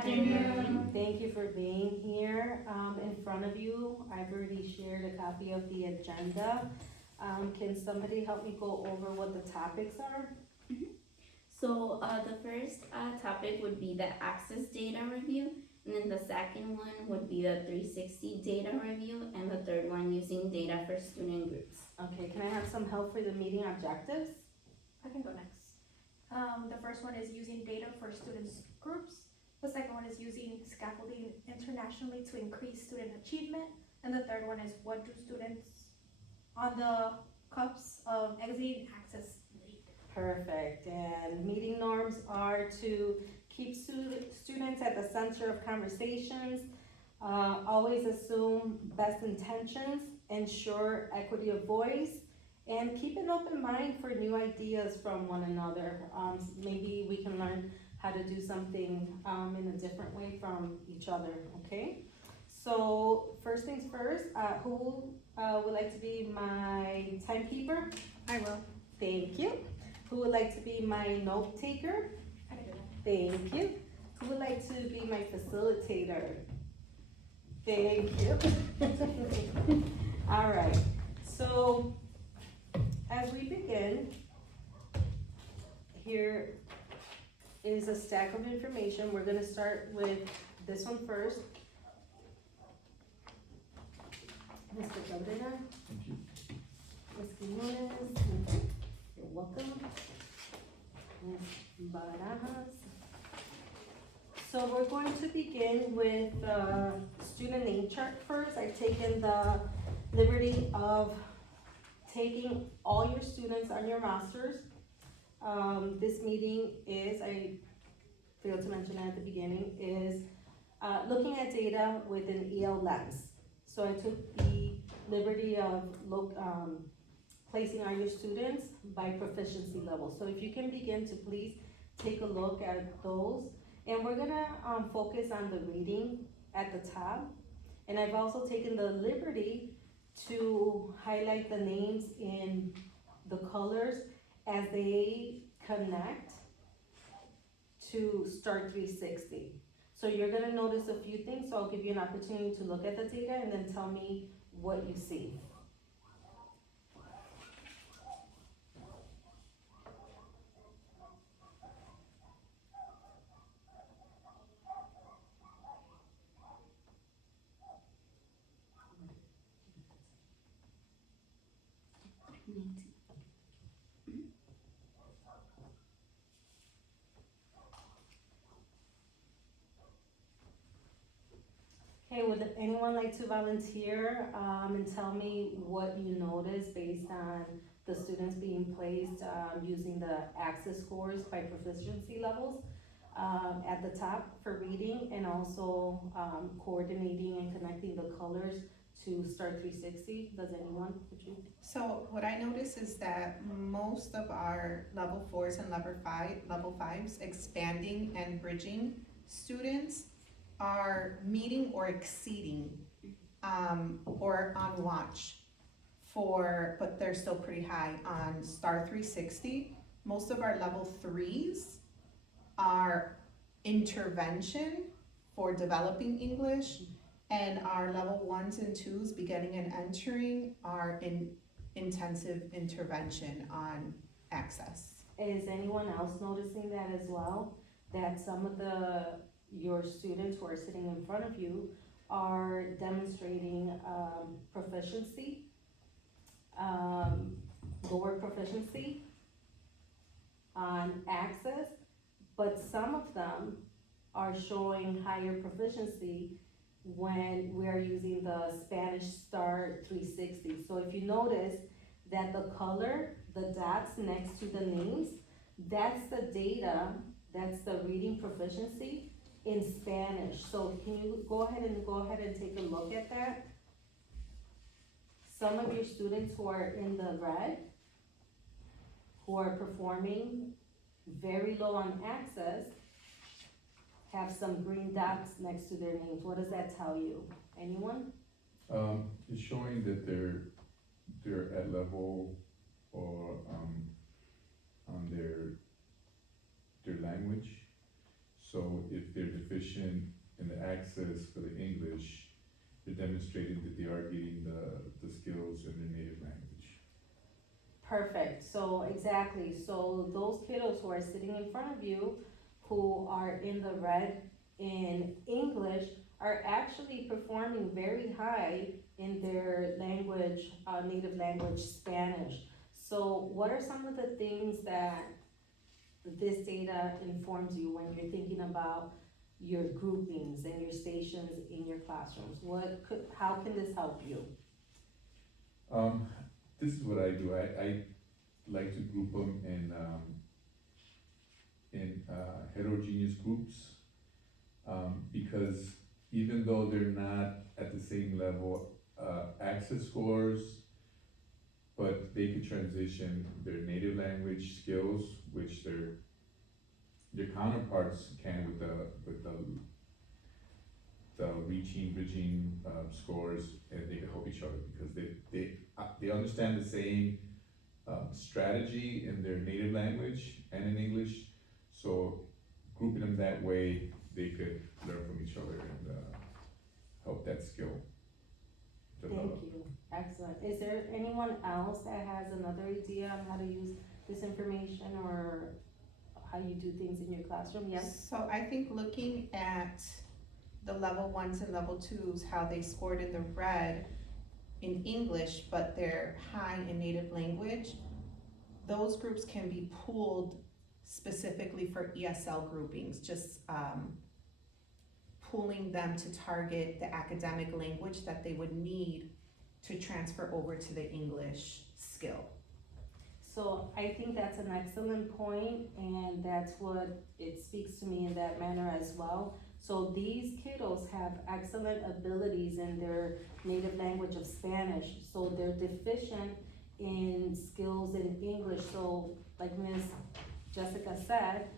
afternoon. Thank you for being here. In front of you, I've already shared a copy of the agenda. Can somebody help me go over what the topics are? So the first topic would be the access data review, and then the second one would be the 360 data review, and the third one using data for student groups. Okay, can I have some help for the meeting objectives? I can go next. The first one is using data for students groups. The second one is using scaffolding internationally to increase student achievement. And the third one is what do students on the cups of exiting access need? Perfect, and meeting norms are to keep students at the center of conversations, always assume best intentions, ensure equity of voice, and keep an open mind for new ideas from one another. Maybe we can learn how to do something in a different way from each other, okay? So first things first, who would like to be my timekeeper? I will. Thank you. Who would like to be my note taker? I can do that. Thank you. Who would like to be my facilitator? Thank you. All right, so as we begin, here is a stack of information. We're gonna start with this one first. Mr. Cabrera. Thank you. Ms. Quiñones, you're welcome. Ms. Barajas. So we're going to begin with the student name chart first. I've taken the liberty of taking all your students on your rosters. This meeting is, I failed to mention at the beginning, is looking at data with an EL lens. So I took the liberty of placing all your students by proficiency level. So if you can begin to please take a look at those. And we're gonna focus on the reading at the top. And I've also taken the liberty to highlight the names in the colors as they connect to Start 360. So you're gonna notice a few things, so I'll give you an opportunity to look at the data and then tell me what you see. Okay, would anyone like to volunteer and tell me what you noticed based on the students being placed using the access scores by proficiency levels at the top for reading, and also coordinating and connecting the colors to Start 360? Does anyone? Would you? So what I notice is that most of our level 4s and level 5s expanding and bridging students are meeting or exceeding or on watch for, but they're still pretty high on Star 360. Most of our level 3s are intervention for developing English, and our level 1s and 2s beginning and entering are in intensive intervention on access. Is anyone else noticing that as well? That some of your students who are sitting in front of you are demonstrating proficiency, lower proficiency on access, but some of them are showing higher proficiency when we are using the Spanish Start 360. So if you notice that the color, the dots next to the names, that's the data, that's the reading proficiency in Spanish. So can you go ahead and take a look at that? Some of your students who are in the red, who are performing very low on access, have some green dots next to their names. What does that tell you? Anyone? It's showing that they're at level or on their language. So if they're deficient in the access for the English, they're demonstrating that they are getting the skills in their native language. Perfect, so exactly, so those kiddos who are sitting in front of you, who are in the red in English, are actually performing very high in their language, native language, Spanish. So what are some of the things that this data informs you when you're thinking about your groupings and your stations in your classrooms? How can this help you? This is what I do. I like to group them in heterogeneous groups, because even though they're not at the same level, access scores, but they could transition their native language skills, which their counterparts can with the reaching, bridging, scores, and they can help each other because they understand the same strategy in their native language and in English. So grouping them that way, they could learn from each other and help that skill develop. Thank you, excellent. Is there anyone else that has another idea on how to use this information or how you do things in your classroom? Yes? So I think looking at the level ones and level twos, how they scored in the red in English, but they're high in native language, those groups can be pooled specifically for ESL groupings, just pooling them to target the academic language that they would need to transfer over to the English skill. So I think that's an excellent point, and that's what it speaks to me in that manner as well. So these kiddos have excellent abilities in their native language of Spanish, so they're deficient in skills in English. So like Ms. Jessica said,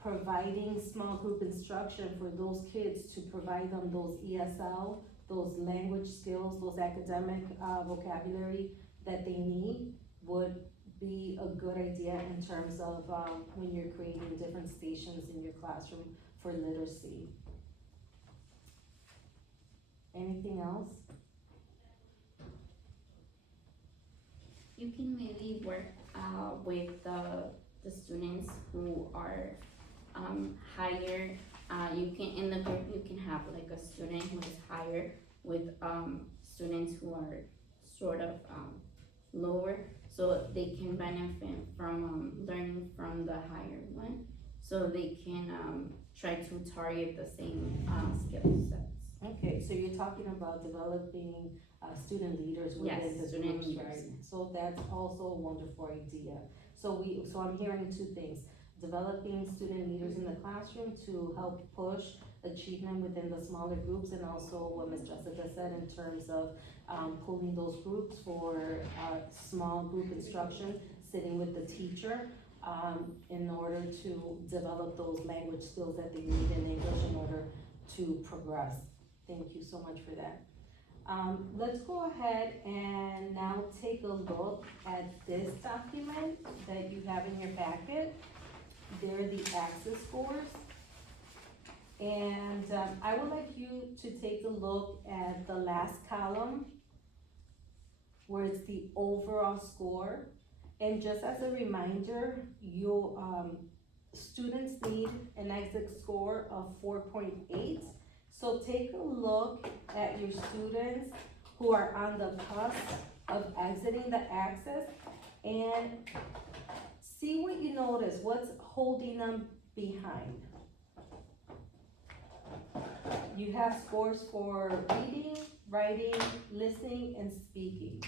providing small group instruction for those kids to provide them those ESL, those language skills, those academic vocabulary that they need would be a good idea in terms of when you're creating different stations in your classroom for literacy. Anything else? You can maybe work with the students who are higher. You can, in the group, you can have like a student who is higher with students who are sort of lower, so they can benefit from learning from the higher one, so they can try to target the same skill sets. Okay, so you're talking about developing student leaders within Yes, the student groups, leaders. right? So that's also a wonderful idea. So I'm hearing two things: developing student leaders in the classroom to help push achievement within the smaller groups, and also what Ms. Jessica said in terms of pulling those groups for small group instruction, sitting with the teacher in order to develop those language skills that they need in English in order to progress. Thank you so much for that. Let's go ahead and now take a look at this document that you have in your packet. They're the access scores. And I would like you to take a look at the last column where it's the overall score. And just as a reminder, your students need an exit score of 4.8. So take a look at your students who are on the cusp of exiting the access and see what you notice, what's holding them behind. You have scores for reading, writing, listening, and speaking.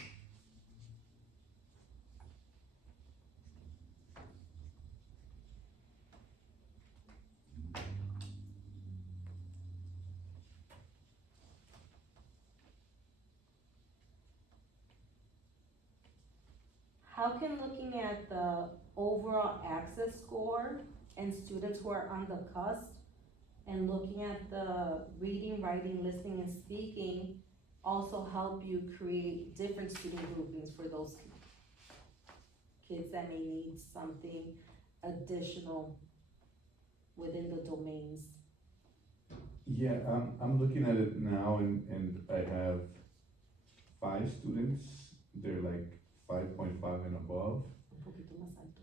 How can looking at the overall access score and students who are on the cusp and looking at the reading, writing, listening, and speaking also help you create different student groupings for those kids that may need something additional within the domains. Yeah, I'm looking at it now and I have 5 students, they're like 5.5 and above. Un poquito más alto.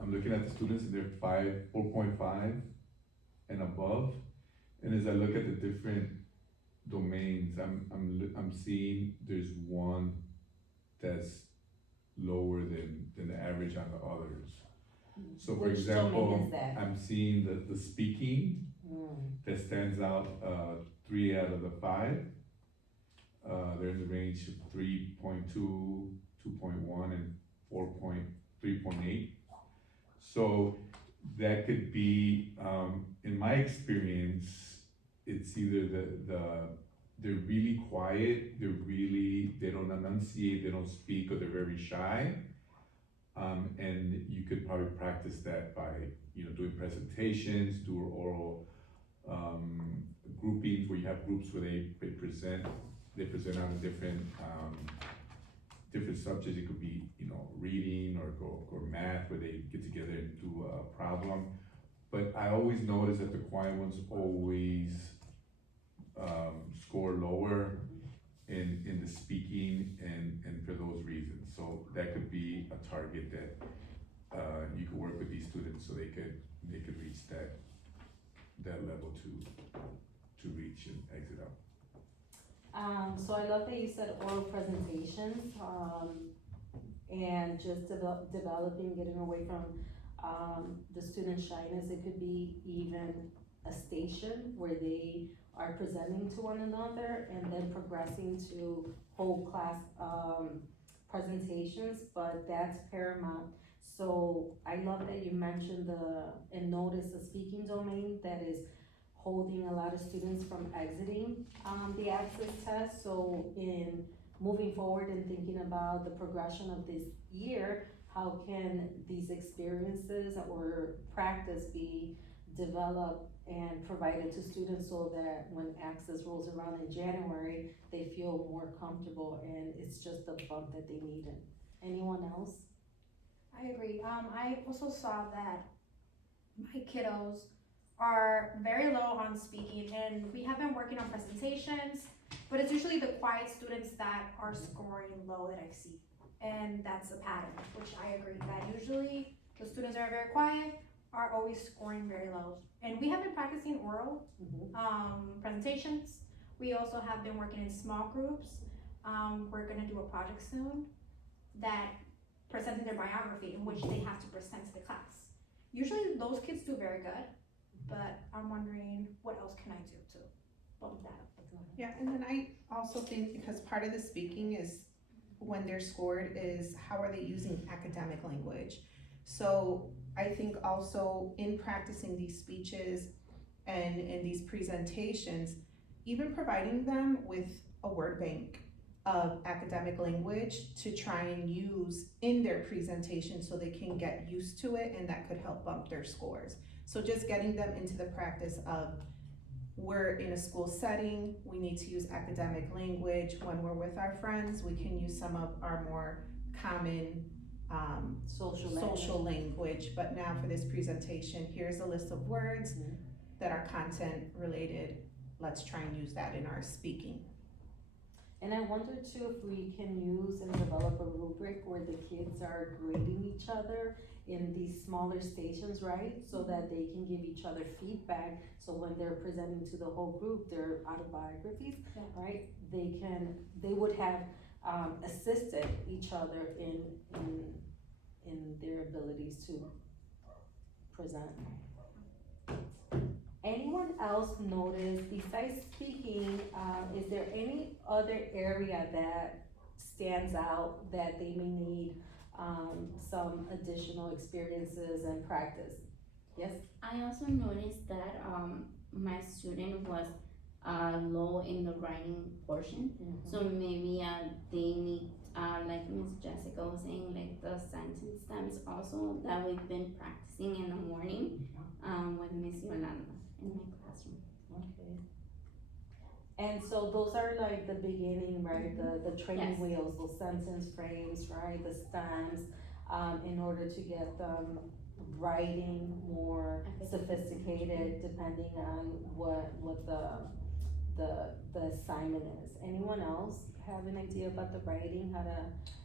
I'm looking at the students and they're 4.5 and above. And as I look at the different domains, I'm seeing there's one that's lower than the average on the others. So for Which domain example, is that? I'm seeing the speaking that stands out, 3 out of the 5. They're in the range of 3.2, 2.1, and 3.8. So that could be, in my experience, it's either they're really quiet, they don't enunciate, they don't speak, or they're very shy. And you could probably practice that by, doing presentations, do oral, groupings where you have groups where they present on different subjects. It could be, reading or math, where they get together and do a problem. But I always notice that the quiet ones always score lower in the speaking and for those reasons. So that could be a target that you could work with these students so they could reach that level to reach and exit out. So I love that you said oral presentations, and just developing, getting away from, the student shyness. It could be even a station where they are presenting to one another and then progressing to whole class, presentations, but that's paramount. So I love that you mentioned and notice the speaking domain that is holding a lot of students from exiting the access test. So in moving forward and thinking about the progression of this year, how can these experiences or practice be developed and provided to students so that when access rolls around in January, they feel more comfortable and it's just the bump that they needed. Anyone else? I agree. I also saw that my kiddos are very low on speaking, and we have been working on presentations, but it's usually the quiet students that are scoring low that I see. And that's a pattern, which I agree that usually the students that are very quiet are always scoring very low. And we have been practicing oral presentations. We also have been working in small groups. We're gonna do a project soon that presenting their biography in which they have to present to the class. Usually those kids do very good, but I'm wondering what else can I do to bump that up? Yeah, and then I also think, because part of the speaking is when they're scored is how are they using academic language. So I think also in practicing these speeches and in these presentations, even providing them with a word bank of academic language to try and use in their presentation so they can get used to it, and that could help bump their scores. So just getting them into the practice of, we're in a school setting, we need to use academic language. When we're with our friends, we can use some of our more common social language. But now for this presentation, here's a list of words that are content related. Let's try and use that in our speaking. And I wonder too if we can use and develop a rubric where the kids are grading each other in these smaller stations, right? So that they can give each other feedback. So when they're presenting to the whole group, their autobiographies, right? They would have assisted each other in their abilities to present. Anyone else notice, besides speaking, is there any other area that stands out that they may need some additional experiences and practice? Yes? I also noticed that my student was low in the writing portion. So maybe they need, like Miss Jessica was saying, like the sentence stems also that we've been practicing in the morning with Miss Yolanda in my classroom. Okay. And so those are like the beginning, right? The training Yes. wheels, those sentence frames, right? The stems, in order to get them writing more sophisticated depending on what the assignment is. Anyone else have an idea about the writing, how to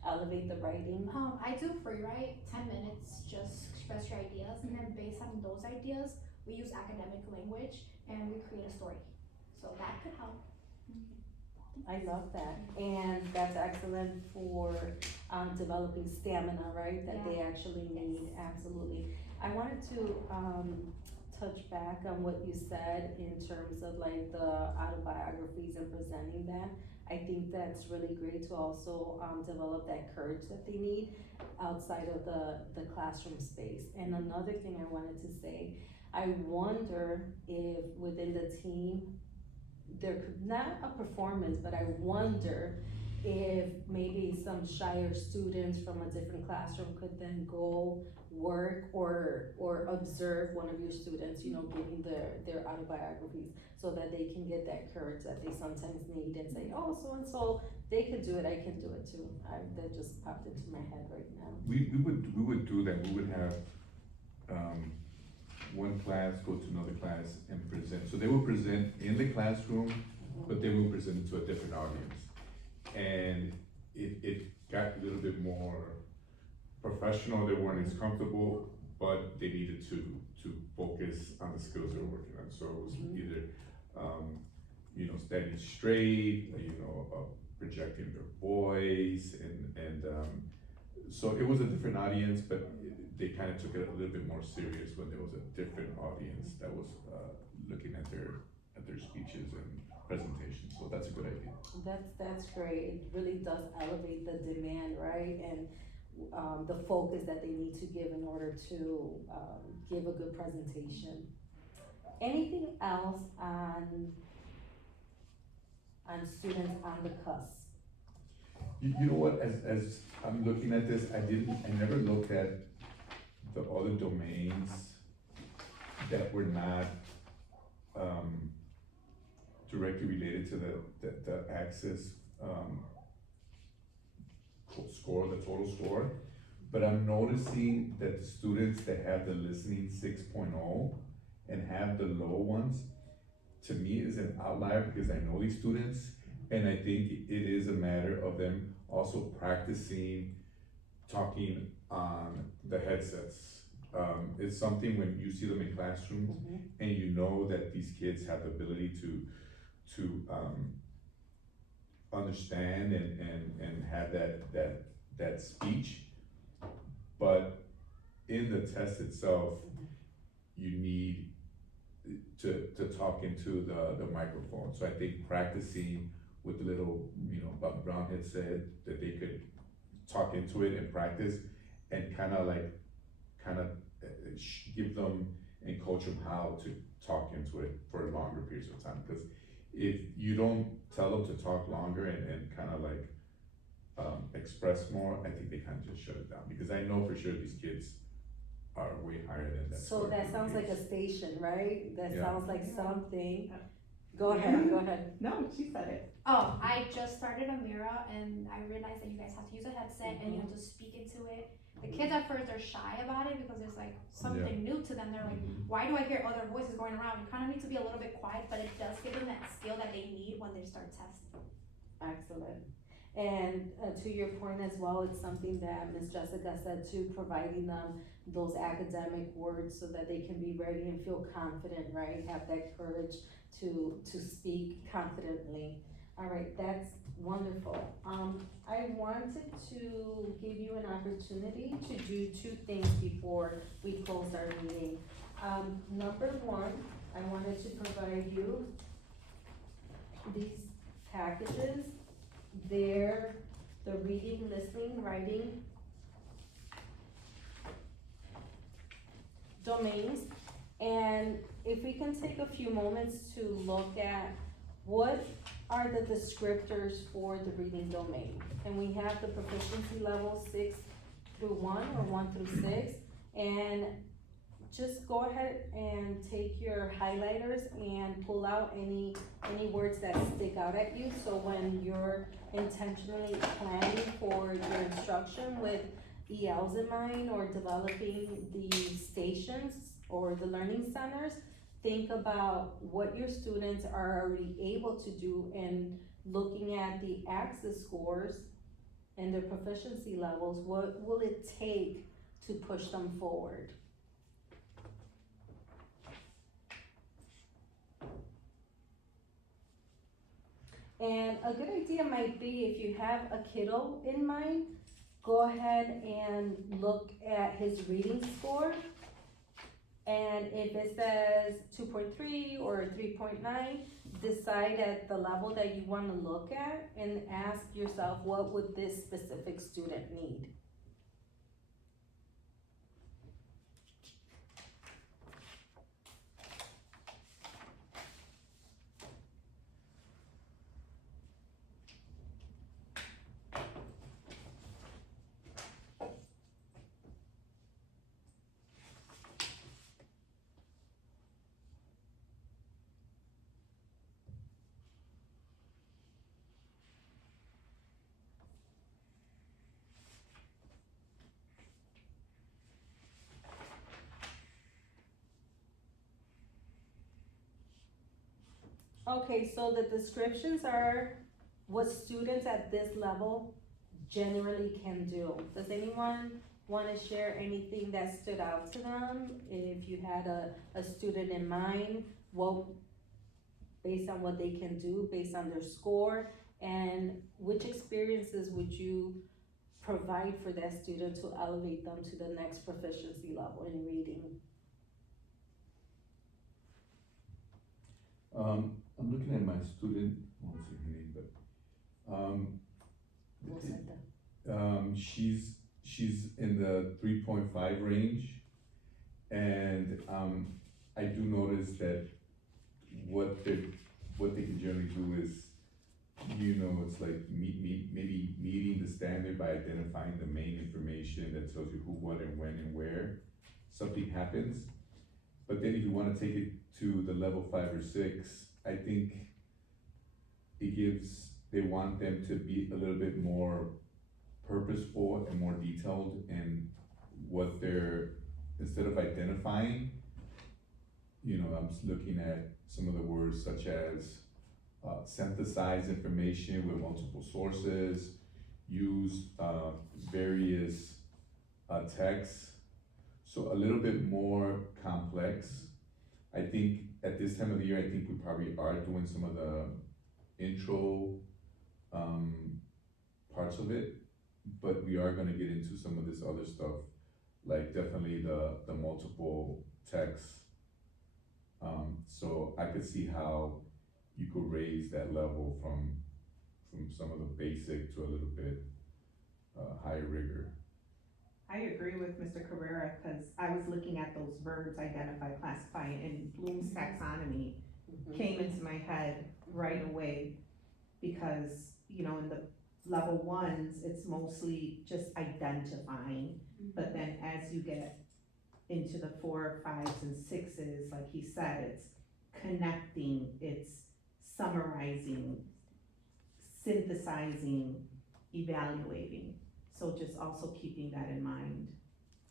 elevate the writing? I do free write, 10 minutes, just express your ideas, and then based on those ideas, we use academic language and we create a story. So that could help. I love that, and that's excellent for, developing stamina, right, that they actually need, absolutely. I wanted to, touch back on what you said in terms of like the autobiographies and presenting that. I think that's really great to also, develop that courage that they need outside of the classroom space. And another thing I wanted to say, I wonder if within the team, there could, not a performance, but I wonder if maybe some shyer students from a different classroom could then go work or observe one of your students, you know, giving their autobiographies, so that they can get that courage that they sometimes need and say, oh, so and so, they could do it, I can do it too. That just popped into my head right now. We would do that. We would have, one class go to another class and present. So they will present in the classroom, but they will present it to a different audience. And it got a little bit more professional. They weren't as comfortable, but they needed to focus on the skills they were working on. So it was either, you know, standing straight, you know, projecting their voice, and so it was a different audience, but they kind of took it a little bit more serious when there was a different audience that was looking at their speeches and presentations. So that's a good idea. That's great. It really does elevate the demand, right? And the focus that they need to give in order to give a good presentation. Anything else on students on the cusp? You know what, as I'm looking at this, I never looked at the other domains that were not, directly related to the access, score, the total score. But I'm noticing that the students that have the listening 6.0 and have the low ones, to me is an outlier, because I know these students, and I think it is a matter of them also practicing talking on the headsets. It's something when you see them in classrooms and you know that these kids have the ability to understand and have that speech, but in the test itself, you need to talk into the microphone. So I think practicing with the little, you know, Bob Brown had said that they could talk into it and practice and kind of give them and coach them how to talk into it for longer periods of time. Because if you don't tell them to talk longer and kind of like express more, I think they kind of just shut it down. Because I know for sure these kids are way higher than that. So that sounds like a station, right? That Yeah. sounds like something. Go ahead. No, she said it. Oh, I just started a Mira and I realized that you guys have to use a headset and you have to speak into it. The kids at first are shy about it because it's like something new to them. They're like, why do I hear other voices going around? You kind of need to be a little bit quiet, but it does give them that skill that they need when they start testing. Excellent. And to your point as well, it's something that Ms. Jessica said too, providing them those academic words so that they can be ready and feel confident, right? Have that courage to speak confidently. All right, that's wonderful. I wanted to give you an opportunity to do two things before we close our meeting. Number one, I wanted to provide you these packages. They're the reading, listening, writing domains. And if we can take a few moments to look at what are the descriptors for the reading domain. And we have the proficiency level 6 through 1 or 1 through 6. And just go ahead and take your highlighters and pull out any words that stick out at you. So when you're intentionally planning for your instruction with ELs in mind or developing the stations or the learning centers, think about what your students are already able to do and looking at the access scores and their proficiency levels, what will it take to push them forward? And a good idea might be if you have a kiddo in mind, go ahead and look at his reading score. And if it says 2.3 or 3.9, decide at the level that you wanna look at and ask yourself, what would this specific student need? Okay, so the descriptions are what students at this level generally can do. Does anyone wanna share anything that stood out to them? If you had a student in mind, what, based on what they can do, based on their score, and which experiences would you provide for that student to elevate them to the next proficiency level in reading? I'm looking at my student, I won't say her name, but, she's in the 3.5 range. And, I do notice that what they can generally do is, it's like maybe meeting the standard by identifying the main information that tells you who, what, and when, and where something happens. But then if you wanna take it to the level 5 or 6, I think they want them to be a little bit more purposeful and more detailed in what instead of identifying, I'm just looking at some of the words such as synthesize information with multiple sources, use various texts, so a little bit more complex. I think at this time of the year, I think we probably are doing some of the intro parts of it, but we are gonna get into some of this other stuff, like definitely the multiple texts. So I could see how you could raise that level from some of the basic to a little bit higher rigor. I agree with Mr. Carrera, cause I was looking at those verbs, identify, classify, and Bloom's taxonomy came into my head right away. Because, in the level 1s, it's mostly just identifying, but then as you get into the 4, 5s, and 6s, like he said, it's connecting, it's summarizing, synthesizing, evaluating. So just also keeping that in mind.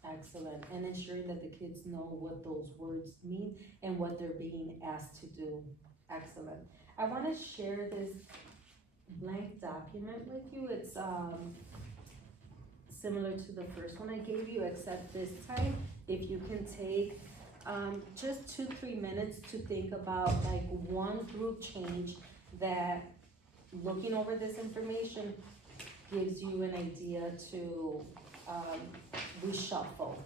Excellent, and ensuring that the kids know what those words mean and what they're being asked to do. Excellent. I wanna share this blank document with you. It's similar to the first one I gave you, except this time, if you can take just 2-3 minutes to think about like one group change that, looking over this information, gives you an idea to reshuffle.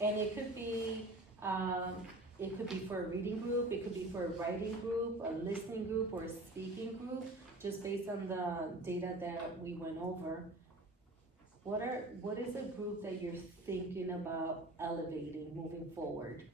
And it could be for a reading group, it could be for a writing group, a listening group, or a speaking group, just based on the data that we went over. What is a group that you're thinking about elevating moving forward?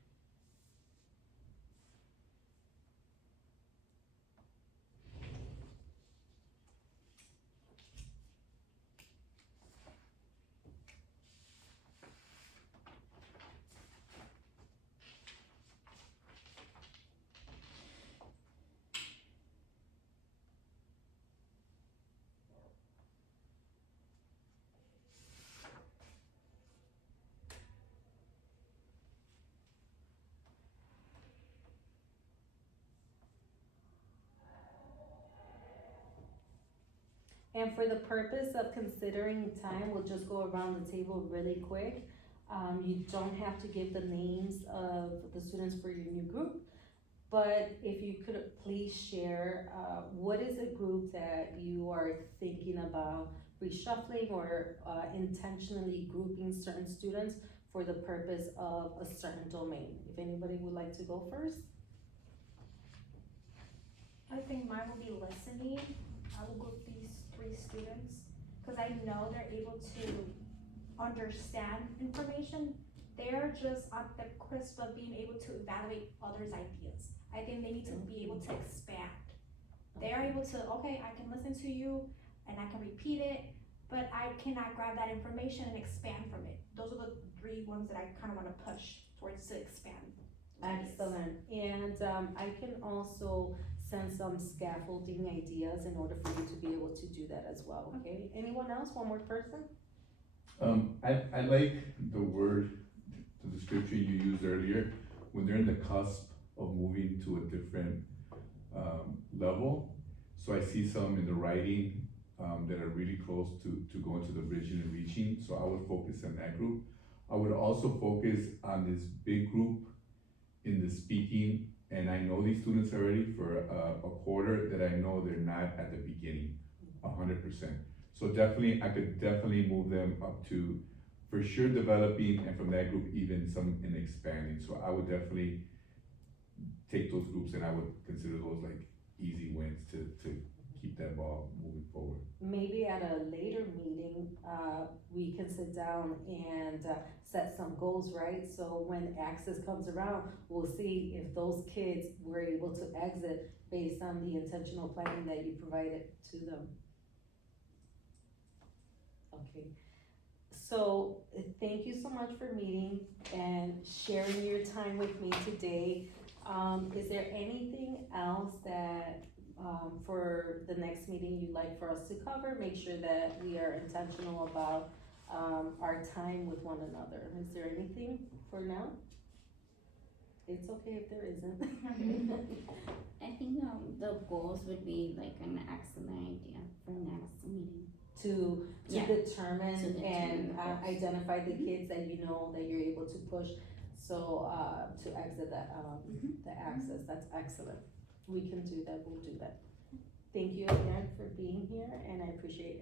And for the purpose of considering time, we'll just go around the table really quick. You don't have to give the names of the students for your new group, but if you could please share, what is a group that you are thinking about reshuffling or intentionally grouping certain students for the purpose of a certain domain? If anybody would like to go first? I think mine will be listening. I will group these 3 students, cause I know they're able to understand information. They're just on the cusp of being able to evaluate others' ideas. I think they need to be able to expand. They are able to, okay, I can listen to you and I can repeat it, but I cannot grab that information and expand from it. Those are the 3 ones that I kinda wanna push towards to expand. Excellent, and I can also send some scaffolding ideas in order for you to be able to do that as well, okay? Anyone else, one more person? I like the word, the description you used earlier, when they're in the cusp of moving to a different, level. So I see some in the writing, that are really close to going to the vision and reaching, so I would focus on that group. I would also focus on this big group in the speaking, and I know these students already for a quarter that I know they're not at the beginning, 100%. So definitely, I could definitely move them up to, for sure, developing, and from that group, even some in expanding. So I would definitely take those groups, and I would consider those like easy wins to keep that ball moving forward. Maybe at a later meeting, we can sit down and set some goals, right? So when access comes around, we'll see if those kids were able to exit based on the intentional planning that you provided to them. Okay, so thank you so much for meeting and sharing your time with me today. Is there anything else that for the next meeting you'd like for us to cover? Make sure that we are intentional about our time with one another. Is there anything for now? It's okay if there isn't. I think, the goals would be like an excellent idea for next meeting. To Yeah. determine To determine and the goals. identify the kids that you know that you're able to push, so to exit that the access. That's excellent. We can do that, we'll do that. Thank you again for being here, and I appreciate